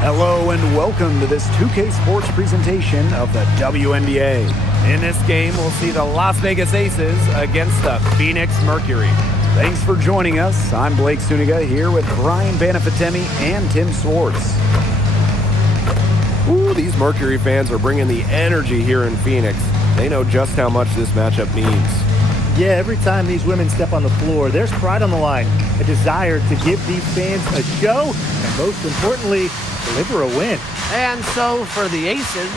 Hello and welcome to this 2K Sports presentation of the WNBA. In this game, we'll see the Las Vegas Aces against the Phoenix Mercury. Thanks for joining us. I'm Blake Suniga here with Brian Banafitemi and Tim Swartz. Ooh, these Mercury fans are bringing the energy here in Phoenix. They know just how much this matchup means. Yeah, every time these women step on the floor, there's pride on the line, a desire to give these fans a show, and most importantly, deliver a win. And so for the Aces,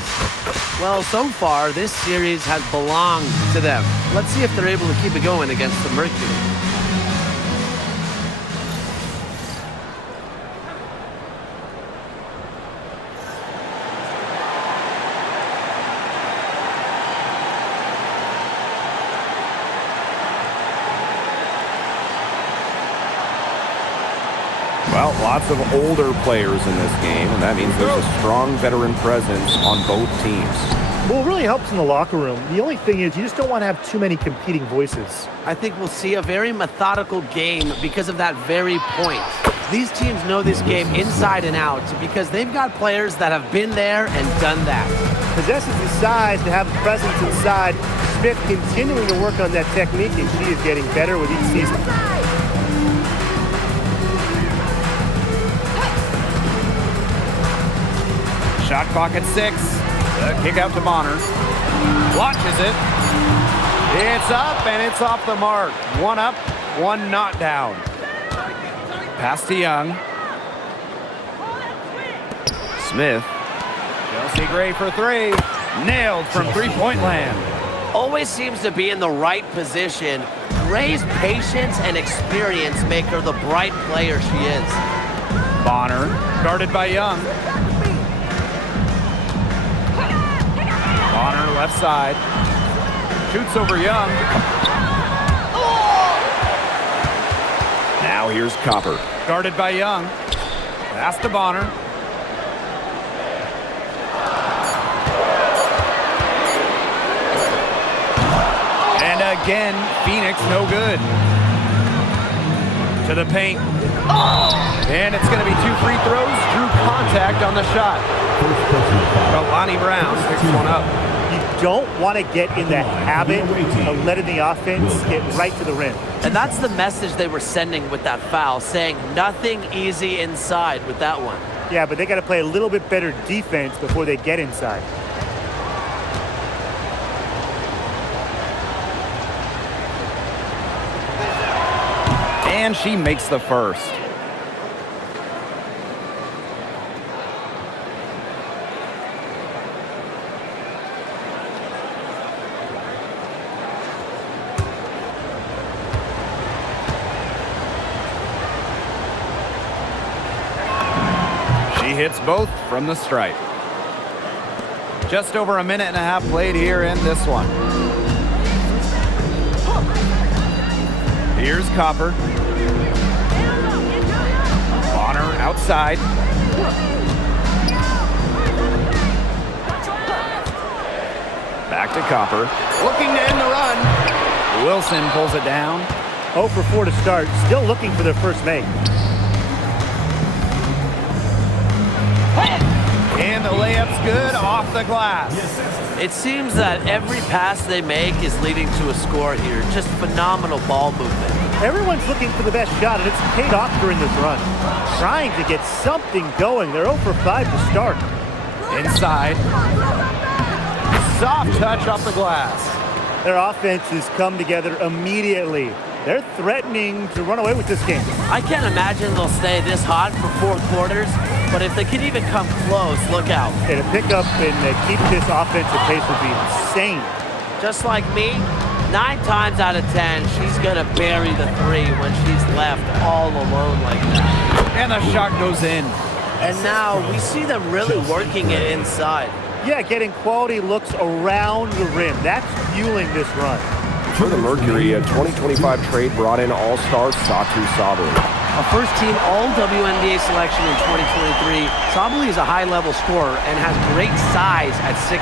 well, so far this series has belonged to them. Let's see if they're able to keep it going against the Mercury. Well, lots of older players in this game, and that means there's a strong veteran presence on both teams. Well, it really helps in the locker room. The only thing is you just don't want to have too many competing voices. I think we'll see a very methodical game because of that very point. These teams know this game inside and out because they've got players that have been there and done that. Possesses the size to have a presence inside. Smith continuing to work on that technique, and she is getting better with each season. Shot clock at 6. The kick out to Bonner. Launches it. It's up and it's off the mark. One up, one not down. Pass to Young. Smith. Chelsea Gray for 3. Nailed from three-point land. Always seems to be in the right position. Gray's patience and experience make her the bright player she is. Bonner, guarded by Young. Bonner left side. Shoots over Young. Now here's Copper. Guarded by Young. Pass to Bonner. And again, Phoenix no good. To the paint. And it's going to be 2 free throws. Drew contact on the shot. But Lonnie Brown picks one up. You don't want to get in the habit of letting the offense get right to the rim. And that's the message they were sending with that foul, saying nothing easy inside with that one. Yeah, but they got to play a little bit better defense before they get inside. And she makes the first. She hits both from the stripe. Just over a minute and a half played here in this one. Here's Copper. Bonner outside. Back to Copper. Looking to end the run. Wilson pulls it down. 0 for 4 to start. Still looking for their first make. And the layup's good off the glass. It seems that every pass they make is leading to a score here. Just phenomenal ball movement. Everyone's looking for the best shot, and it's paid off during this run. Trying to get something going. They're 0 for 5 to start. Inside. Soft touch off the glass. Their offense has come together immediately. They're threatening to run away with this game. I can't imagine they'll stay this hot for 4 quarters, but if they can even come close, look out. And to pick up and keep this offensive pace would be insane. Just like me, 9 times out of 10, she's going to bury the 3 when she's left all alone like that. And the shot goes in. And now we see them really working it inside. Yeah, getting quality looks around the rim. That's fueling this run. For the Mercury, a 2025 trade brought in All-Star Satu Sabali. A first-team All-WNBA selection in 2023, Sabali is a high-level scorer and has great size at 6'4".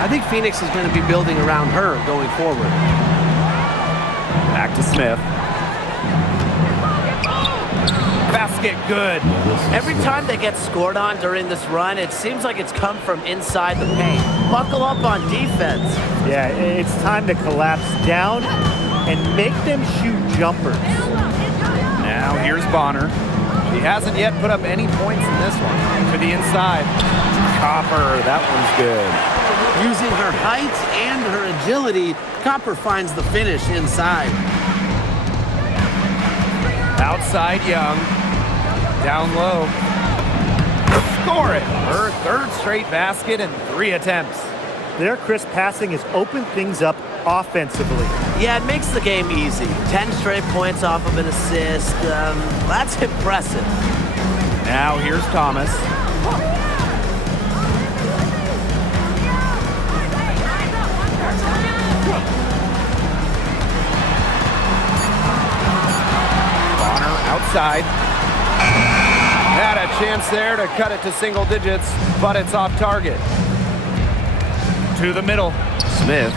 I think Phoenix is going to be building around her going forward. Back to Smith. basket, good. Every time they get scored on during this run, it seems like it's come from inside the paint. Buckle up on defense. Yeah, it's time to collapse down and make them shoot jumpers. Now here's Bonner. She hasn't yet put up any points in this one. To the inside. Copper, that one's good. Using her height and her agility, Copper finds the finish inside. Outside Young. Down low. Score it. Her third straight basket in 3 attempts. Their crisp passing has opened things up offensively. Yeah, it makes the game easy. 10 straight points off of an assist. That's impressive. Now here's Thomas. Bonner outside. Had a chance there to cut it to single digits, but it's off target. To the middle. Smith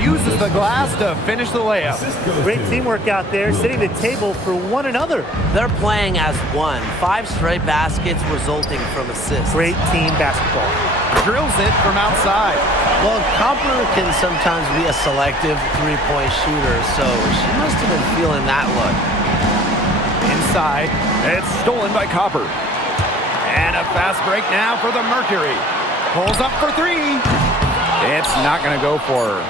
uses the glass to finish the layup. Great teamwork out there, setting the table for one another. They're playing as one. 5 straight baskets resulting from assists. Great team basketball. Drills it from outside. Well, Copper can sometimes be a selective three-point shooter, so she must have been feeling that look. Inside. It's stolen by Copper. And a fast break now for the Mercury. Pulls up for 3. It's not going to go for her.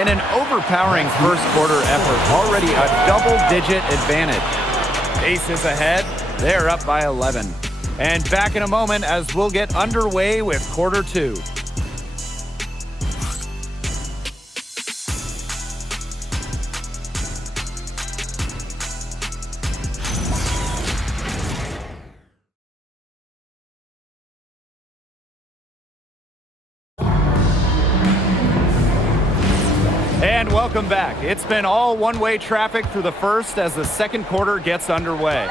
In an overpowering first quarter effort, already a double-digit advantage. Aces ahead. They're up by 11. And back in a moment as we'll get underway with quarter 2. And welcome back. It's been all one-way traffic through the first as the second quarter gets underway.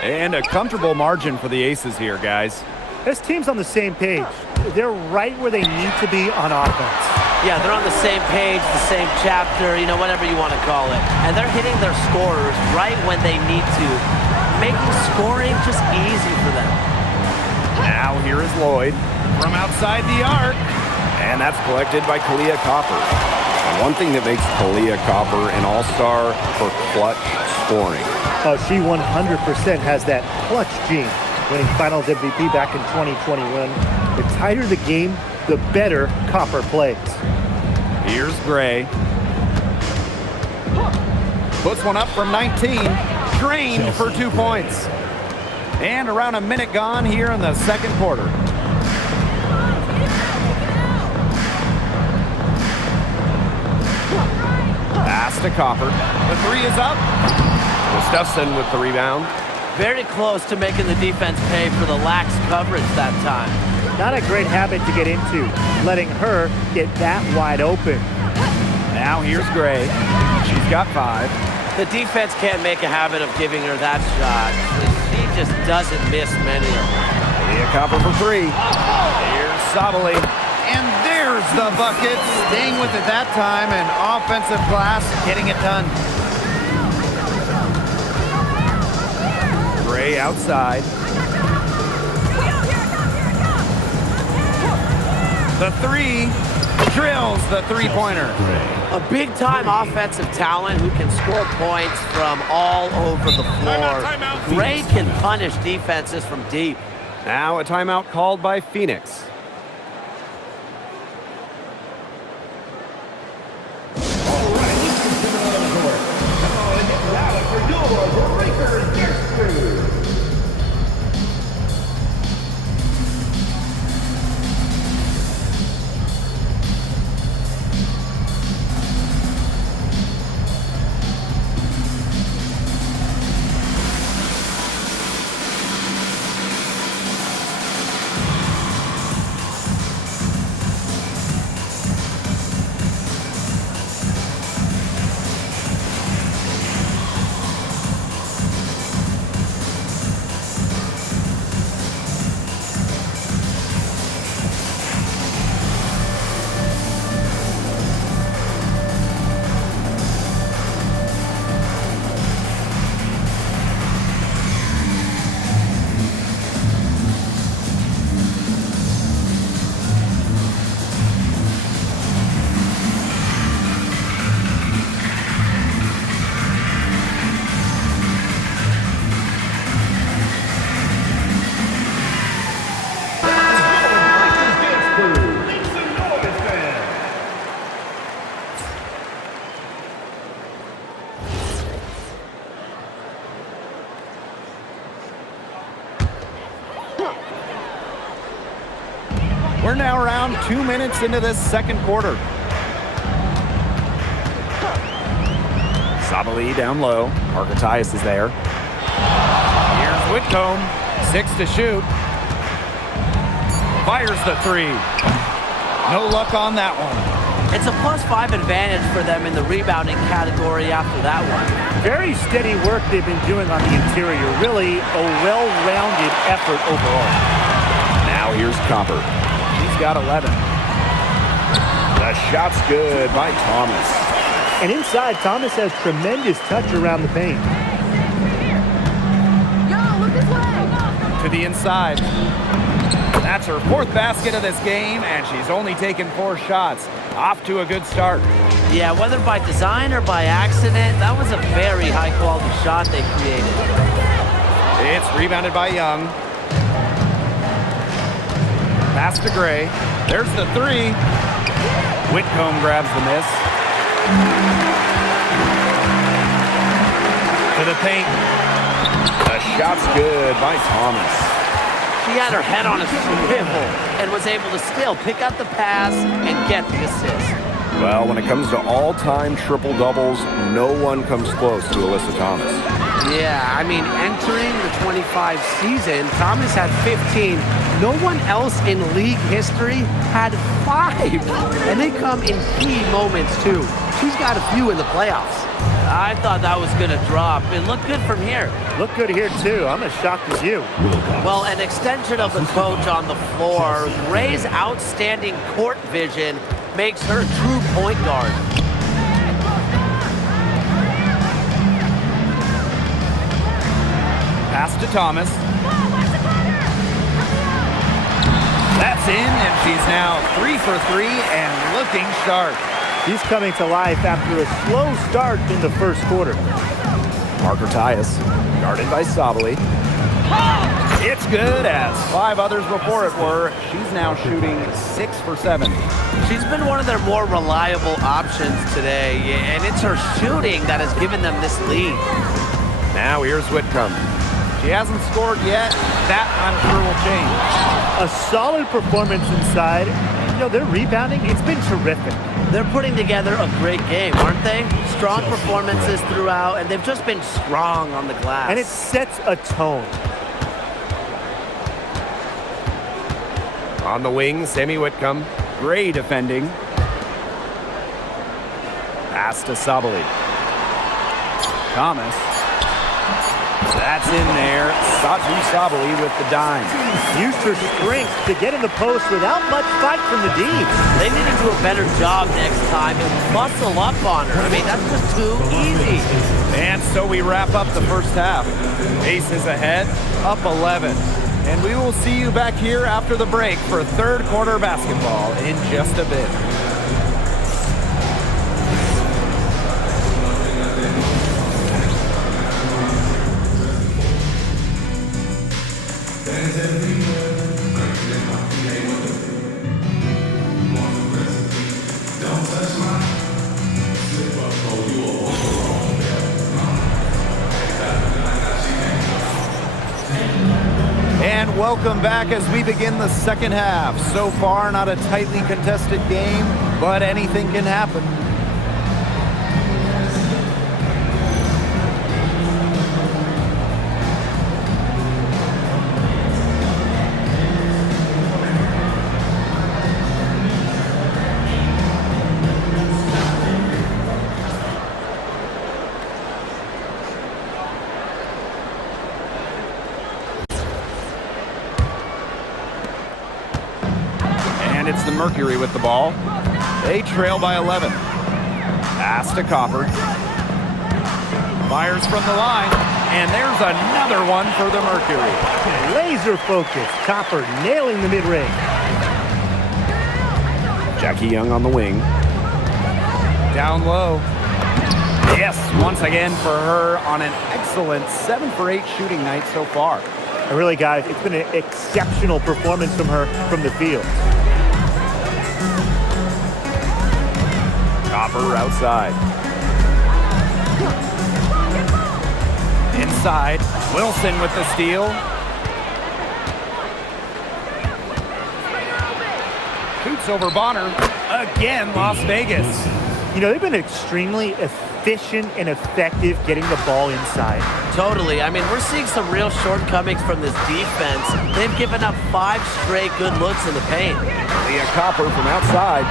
And a comfortable margin for the Aces here, guys. This team's on the same page. They're right where they need to be on offense. Yeah, they're on the same page, the same chapter, whatever you want to call it. And they're hitting their scorers right when they need to, making scoring just easy for them. Now here is Lloyd from outside the arc. And that's collected by Kalia Copper. And one thing that makes Kalia Copper an all-star for clutch scoring. Oh, she 100% has that clutch gene, winning Finals MVP back in 2021. The tighter the game, the better Copper plays. Here's Gray. Puts one up from 19. Drained for 2 points. And around a minute gone here in the second quarter. Pass to Copper. The 3 is up. Gustafson with the rebound. Very close to making the defense pay for the lax coverage that time. Not a great habit to get into, letting her get that wide open. Now here's Gray. She's got 5. The defense can't make a habit of giving her that shot. She just doesn't miss many of them. Kalia Copper for 3. Here's Sabali. And there's the bucket. Staying with it that time, and offensive glass getting it done. Gray outside. The 3 drills the three-pointer. A big-time offensive talent who can score points from all over the floor. Gray can punish defenses from deep. Now a timeout called by Phoenix. We're now around 2 minutes into this second quarter. Sabali down low. Architius is there. Here's Whitcomb. 6 to shoot. Fires the 3. No luck on that one. It's a +5 advantage for them in the rebounding category after that one. Very steady work they've been doing on the interior. Really a well-rounded effort overall. Now here's Copper. He's got 11. The shot's good by Thomas. And inside, Thomas has tremendous touch around the paint. Yo, look this way. To the inside. That's her 4th basket of this game, and she's only taken 4 shots. Off to a good start. Yeah, whether by design or by accident, that was a very high-quality shot they created. It's rebounded by Young. Pass to Gray. There's the 3. Whitcomb grabs the miss. To the paint. The shot's good by Thomas. She had her head on a swivel and was able to still pick up the pass and get the assist. Well, when it comes to all-time triple-doubles, no one comes close to Alyssa Thomas. Yeah, I mean, entering the 25 season, Thomas had 15. No one else in league history had 5. And they come in key moments, too. She's got a few in the playoffs. I thought that was going to drop. It looked good from here. Look good here, too. I'm as shocked as you. Well, an extension of the coach on the floor. Gray's outstanding court vision makes her a true point guard. Pass to Thomas. That's in, and she's now 3 for 3 and looking sharp. She's coming to life after a slow start in the first quarter. Architius, guarded by Sabali. It's good, as 5 others before it were. She's now shooting 6 for 7. She's been one of their more reliable options today, and it's her shooting that has given them this lead. Now here's Whitcomb. She hasn't scored yet. That, I'm sure, will change. A solid performance inside. You know, their rebounding, it's been terrific. They're putting together a great game, aren't they? Strong performances throughout, and they've just been strong on the glass. And it sets a tone. On the wing, Sammy Whitcomb. Gray defending. Pass to Sabali. Thomas. That's in there. Satu Sabali with the dime. Used her strength to get in the post without much fight from the D. They need to do a better job next time and muscle up on her. I mean, that's just too easy. And so we wrap up the first half. Aces ahead, up 11. And we will see you back here after the break for third quarter basketball in just a bit. And welcome back as we begin the second half. So far, not a tightly contested game, but anything can happen. It's the Mercury with the ball. They trail by 11. Pass to Copper. Fires from the line, and there's another one for the Mercury. Laser focus. Copper nailing the mid-range. Jackie Young on the wing. Down low. Yes, once again for her on an excellent 7 for 8 shooting night so far. And really, guys, it's been an exceptional performance from her from the field. Copper outside. Inside, Wilson with the steal. Shoots over Bonner. Again, Las Vegas. You know, they've been extremely efficient and effective getting the ball inside. Totally. I mean, we're seeing some real shortcomings from this defense. They've given up 5 straight good looks in the paint. Leah Copper from outside.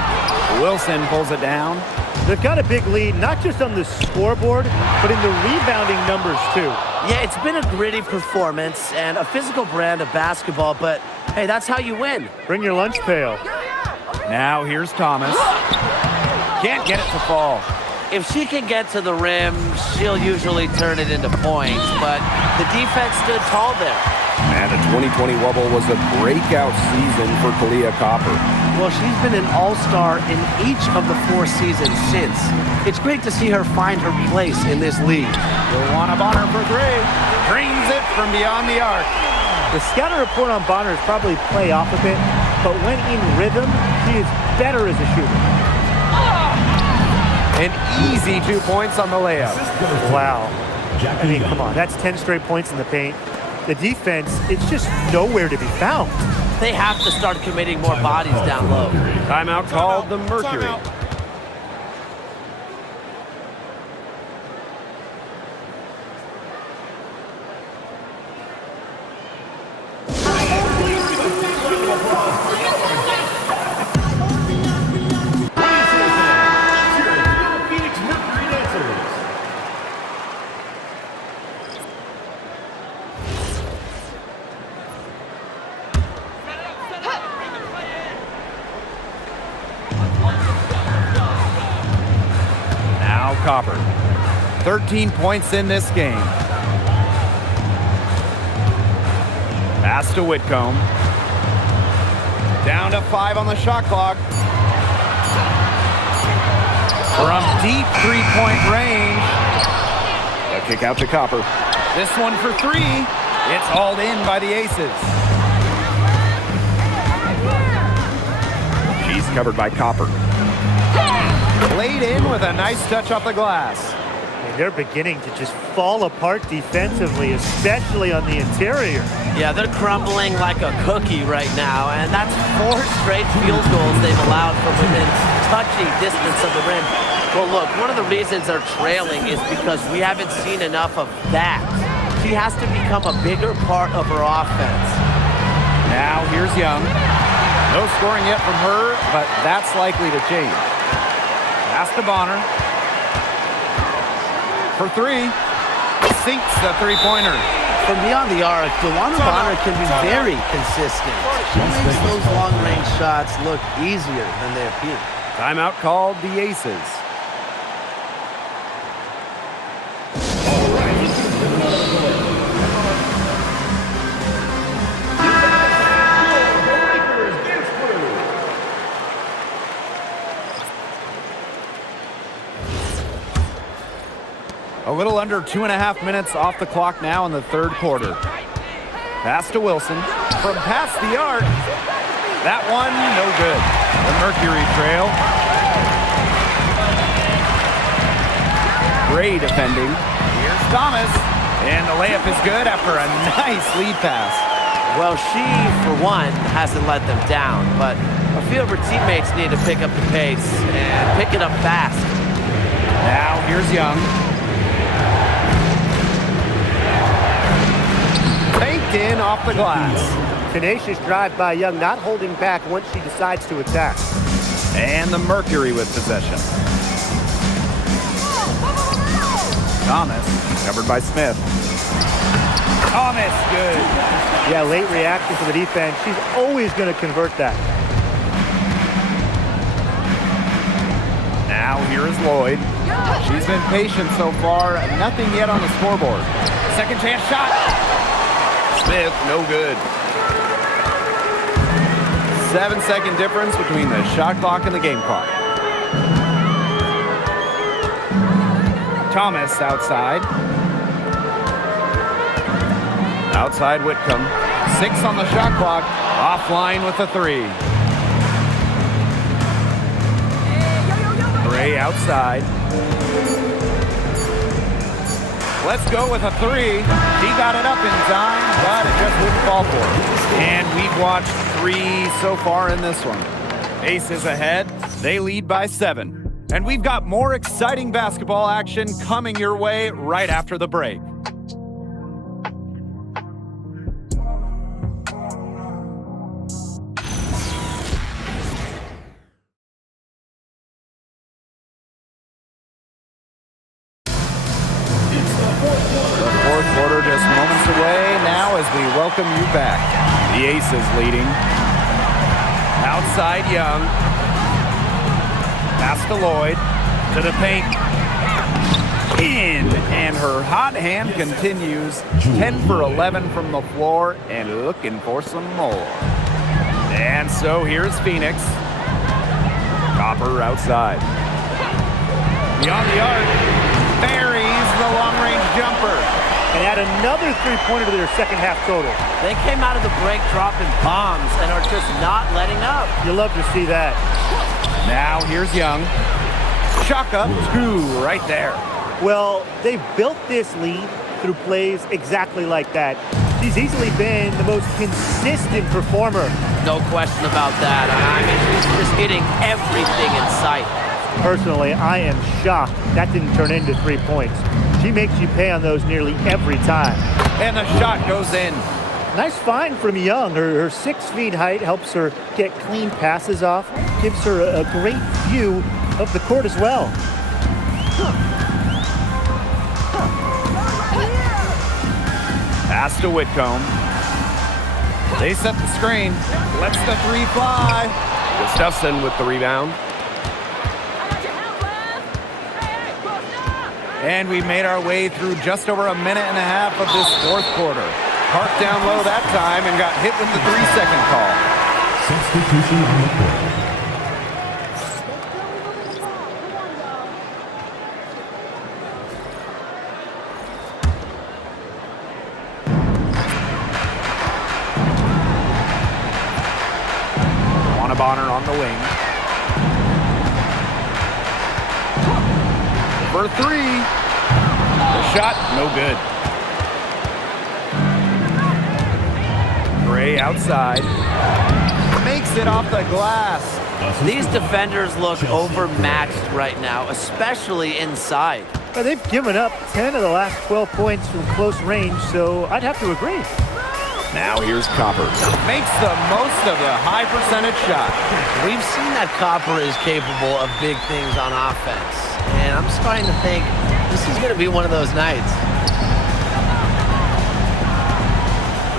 Wilson pulls it down. They've got a big lead, not just on the scoreboard, but in the rebounding numbers, too. Yeah, it's been a gritty performance and a physical brand of basketball, but hey, that's how you win. Bring your lunch pail. Now here's Thomas. Can't get it to fall. If she can get to the rim, she'll usually turn it into points, but the defense stood tall there. And the 2020 Wubble was a breakout season for Kalia Copper. Well, she's been an all-star in each of the 4 seasons since. It's great to see her find her place in this league. Joanna Bonner for 3. Drains it from beyond the arc. The scouting report on Bonner is probably play off a bit, but when in rhythm, she is better as a shooter. An easy 2 points on the layup. Wow. I mean, come on. That's 10 straight points in the paint. The defense, it's just nowhere to be found. They have to start committing more bodies down low. Timeout called the Mercury. Copper. 13 points in this game. Pass to Whitcomb. Down to 5 on the shot clock. From deep 3-point range. A kick out to Copper. This one for 3. It's hauled in by the Aces. She's covered by Copper. Laid in with a nice touch off the glass. And they're beginning to just fall apart defensively, especially on the interior. Yeah, they're crumbling like a cookie right now, and that's 4 straight field goals they've allowed from within touching distance of the rim. Well, look, one of the reasons they're trailing is because we haven't seen enough of that. She has to become a bigger part of her offense. Now here's Young. No scoring yet from her, but that's likely to change. Pass to Bonner. For 3. Sinks the 3-pointer. From beyond the arc, Joanna Bonner can be very consistent. She makes those long-range shots look easier than they appear. Timeout called the Aces. A little under 2.5 minutes off the clock now in the 3rd quarter. Pass to Wilson. From past the arc. That one, no good. The Mercury trail. Gray defending. Here's Thomas. And the layup is good after a nice lead pass. Well, she, for one, hasn't let them down, but a few of her teammates need to pick up the pace and pick it up fast. Now here's Young. Banked in off the glass. Tenacious drive by Young, not holding back once she decides to attack. And the Mercury with possession. Thomas, covered by Smith. Thomas, good. Yeah, late reaction to the defense. She's always going to convert that. Now here is Lloyd. She's been patient so far. Nothing yet on the scoreboard. Second chance shot. Smith, no good. 7-second difference between the shot clock and the game clock. Thomas outside. Outside Whitcomb. 6 on the shot clock. Offline with a 3. Gray outside. Let's go with a 3. He got it up in time, but it just wouldn't fall for him. And we've watched 3 so far in this one. Aces ahead. They lead by 7. And we've got more exciting basketball action coming your way right after the break. The fourth quarter just moments away now as we welcome you back. The Aces leading. Outside Young. Pass to Lloyd. To the paint. In. And her hot hand continues. 10 for 11 from the floor and looking for some more. And so here's Phoenix. Copper outside. Beyond the arc. Buries the long-range jumper. And add another three-pointer to their second half total. They came out of the break dropping bombs and are just not letting up. You love to see that. Now here's Young. Shaka, 2 right there. Well, they've built this lead through plays exactly like that. She's easily been the most consistent performer. No question about that. I mean, she's just hitting everything in sight. Personally, I am shocked that didn't turn into 3 points. She makes you pay on those nearly every time. And the shot goes in. Nice find from Young. Her 6 feet height helps her get clean passes off, gives her a great view of the court as well. Pass to Whitcomb. They set the screen. Lets the 3 fly. Gustafson with the rebound. And we made our way through just over a minute and a half of this fourth quarter. Park down low that time and got hit with the 3-second call. Substitution on the court. Bonner on the wing. For 3. The shot, no good. Gray outside. Makes it off the glass. These defenders look overmatched right now, especially inside. Well, they've given up 10 of the last 12 points from close range, so I'd have to agree. Now here's Copper. Makes the most of the high percentage shot. We've seen that Copper is capable of big things on offense. And I'm starting to think this is going to be one of those nights.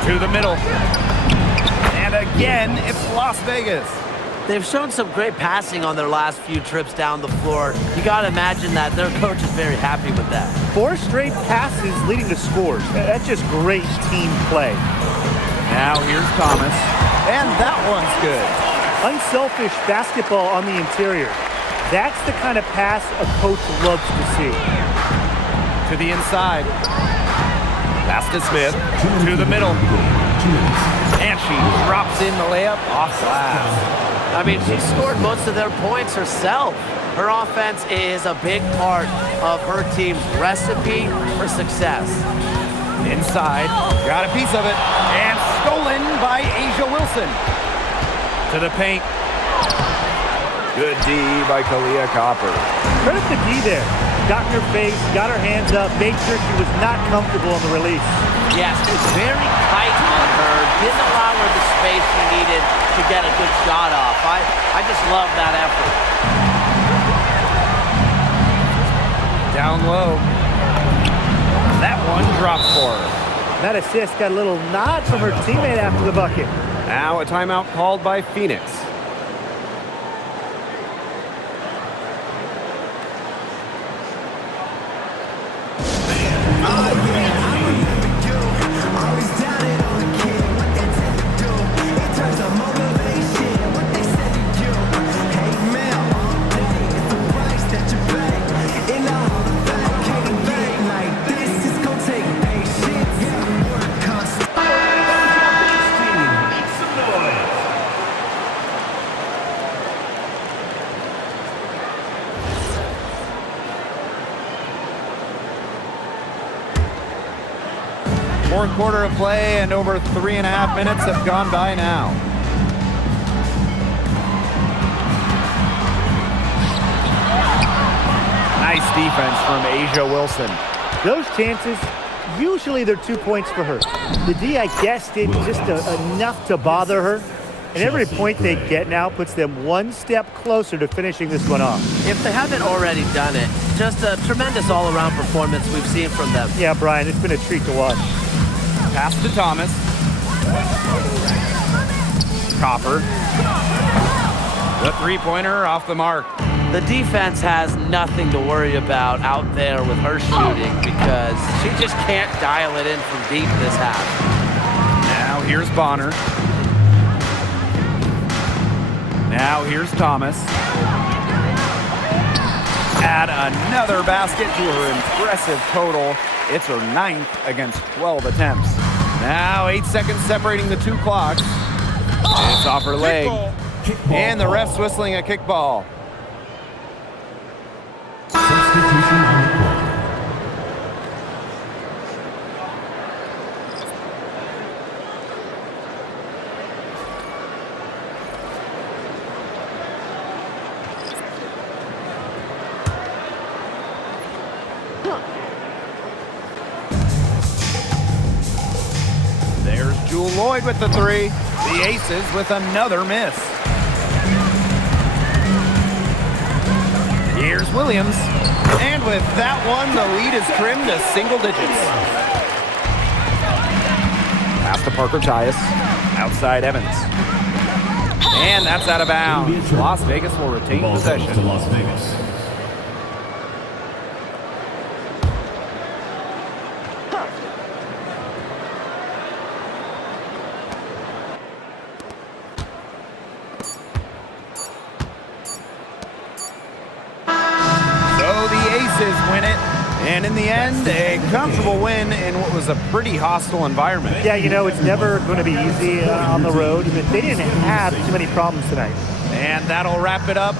To the middle. And again, it's Las Vegas. They've shown some great passing on their last few trips down the floor. You got to imagine that their coach is very happy with that. 4 straight passes leading to scores. That's just great team play. Now here's Thomas. And that one's good. Unselfish basketball on the interior. That's the kind of pass a coach loves to see. To the inside. Pass to Smith. To the middle. And she drops in the layup off glass. I mean, she scored most of their points herself. Her offense is a big part of her team's recipe for success. Inside, got a piece of it, and stolen by Asia Wilson. To the paint. Good D by Kalia Copper. Credit the D there. Got in her face, got her hands up, made sure she was not comfortable on the release. Yes, it's very tight on her. Didn't allow her the space she needed to get a good shot off. I just love that effort. Down low. That one drops for her. That assist got a little nod from her teammate after the bucket. Now a timeout called by Phoenix. Fourth quarter of play, and over 3.5 minutes have gone by now. Nice defense from Asia Wilson. Those chances, usually they're 2 points for her. The D, I guess, did just enough to bother her. And every point they get now puts them one step closer to finishing this one off. If they haven't already done it, just a tremendous all-around performance we've seen from them. Yeah, Brian, it's been a treat to watch. Pass to Thomas. Copper. The three-pointer off the mark. The defense has nothing to worry about out there with her shooting because she just can't dial it in from deep this half. Now here's Bonner. Now here's Thomas. Add another basket to her impressive total. It's her 9th against 12 attempts. Now 8 seconds separating the two clocks. It's off her leg. And the ref's whistling a kickball. Substitution on the court. There's Jewel Lloyd with the three. The Aces with another miss. Here's Williams. And with that one, the lead is trimmed to single digits. Pass to Parker Tyus. Outside Evans. And that's out of bounds. Las Vegas will retain Ball goes to possession. Las Vegas. Win it, and in the end, a comfortable win in what was a pretty hostile environment. Yeah, you know, it's never going to be easy on the road, but they didn't have too many problems tonight. And that'll wrap it up.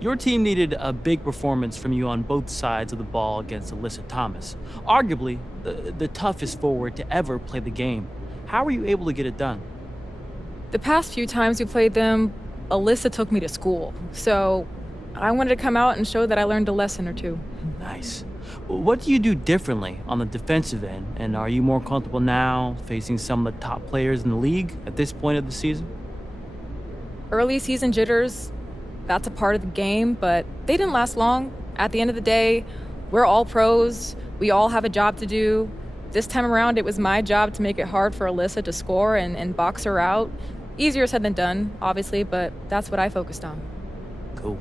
Your team needed a big performance from you on both sides of the ball against Alyssa Thomas, arguably the toughest forward to ever play the game. How were you able to get it done? The past few times we played them, Alyssa took me to school. So I wanted to come out and show that I learned a lesson or two. Nice. What do you do differently on the defensive end? And are you more comfortable now facing some of the top players in the league at this point of the season? Early season jitters, that's a part of the game, but they didn't last long. At the end of the day, we're all pros. We all have a job to do. This time around, it was my job to make it hard for Alyssa to score and box her out. Easier said than done, obviously, but that's what I focused on. Cool.